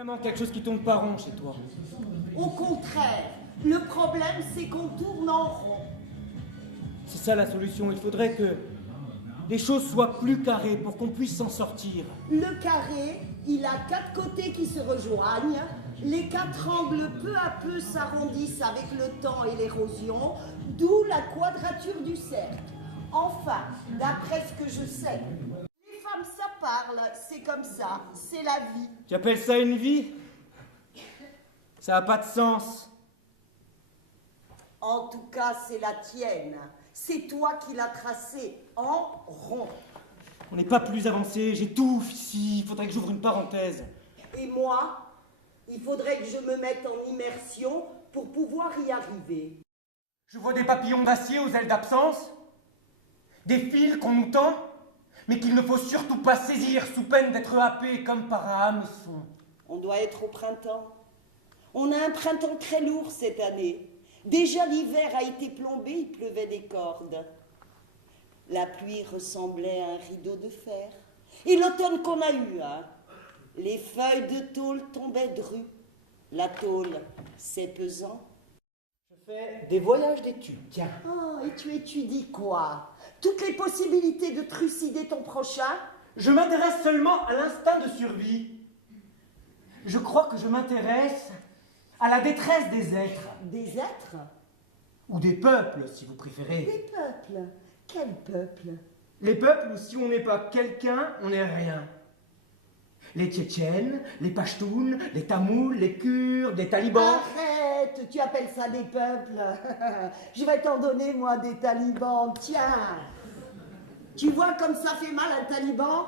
Vraiment quelque chose qui tourne pas rond chez toi. Au contraire, le problème c'est qu'on tourne en rond. C'est ça la solution. Il faudrait que les choses soient plus carrées pour qu'on puisse s'en sortir. Le carré, il a 4 côtés qui se rejoignent. Les 4 angles peu à peu s'arrondissent avec le temps et l'érosion, d'où la quadrature du cercle. Enfin, d'après ce que je sais, les femmes ça parle, c'est comme ça, c'est la vie. Tu appelles ça une vie? Ça n'a pas de sens. En tout cas, c'est la tienne. C'est toi qui l'as tracée en rond. On n'est pas plus avancé, j'étouffe ici, il faudrait que j'ouvre une parenthèse. Et moi, il faudrait que je me mette en immersion pour pouvoir y arriver. Je vois des papillons d'acier aux ailes d'absence, des fils qu'on nous tend, mais qu'il ne faut surtout pas saisir sous peine d'être happé comme par un hameçon. On doit être au printemps. On a un printemps très lourd cette année. Déjà l'hiver a été plombé, il pleuvait des cordes. La pluie ressemblait à un rideau de fer. Et l'automne qu'on a eu, hein, les feuilles de tôle tombaient drues. La tôle, c'est pesant. Je fais des voyages d'études, tiens. Oh, et tu étudies quoi? Toutes les possibilités de trucider ton prochain? Je m'intéresse seulement à l'instinct de survie. Je crois que je m'intéresse à la détresse des êtres. Des êtres? Ou des peuples, si vous préférez. Des peuples? Quel peuple? Les peuples où si on n'est pas quelqu'un, on n'est rien. Les Tchétchènes, les Pachtuns, les Tamouls, les Kurdes, les talibans. Arrête, tu appelles ça des peuples? Je vais t'en donner, moi, des talibans. Tiens, tu vois comme ça fait mal un taliban?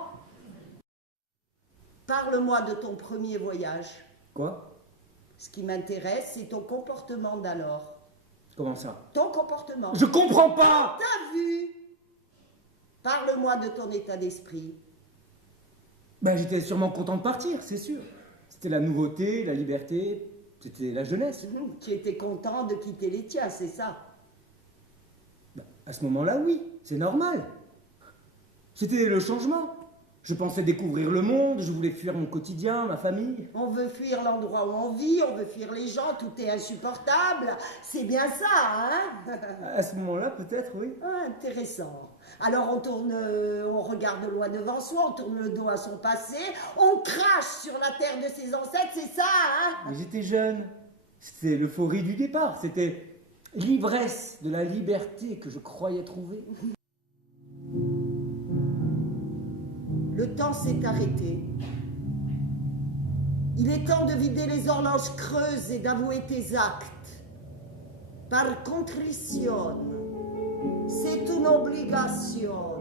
Parle-moi de ton premier voyage. Quoi? Ce qui m'intéresse, c'est ton comportement d'alors. Comment ça? Ton comportement. Je comprends pas! T'as vu? Parle-moi de ton état d'esprit. Ben, j'étais sûrement content de partir, c'est sûr. C'était la nouveauté, la liberté, c'était la jeunesse. Tu étais content de quitter les tiens, c'est ça? Ben, à ce moment-là, oui, c'est normal. C'était le changement. Je pensais découvrir le monde, je voulais fuir mon quotidien, ma famille. On veut fuir l'endroit où on vit, on veut fuir les gens, tout est insupportable. C'est bien ça, hein? À ce moment-là, peut-être, oui. Ah, intéressant. Alors on tourne, on regarde loin devant soi, on tourne le dos à son passé, on crache sur la terre de ses ancêtres, c'est ça, hein? Mais j'étais jeune. C'était l'euphorie du départ. C'était l'ivresse de la liberté que je croyais trouver. Le temps s'est arrêté. Il est temps de vider les horloges creuses et d'avouer tes actes. Par contrition, c'est une obligation.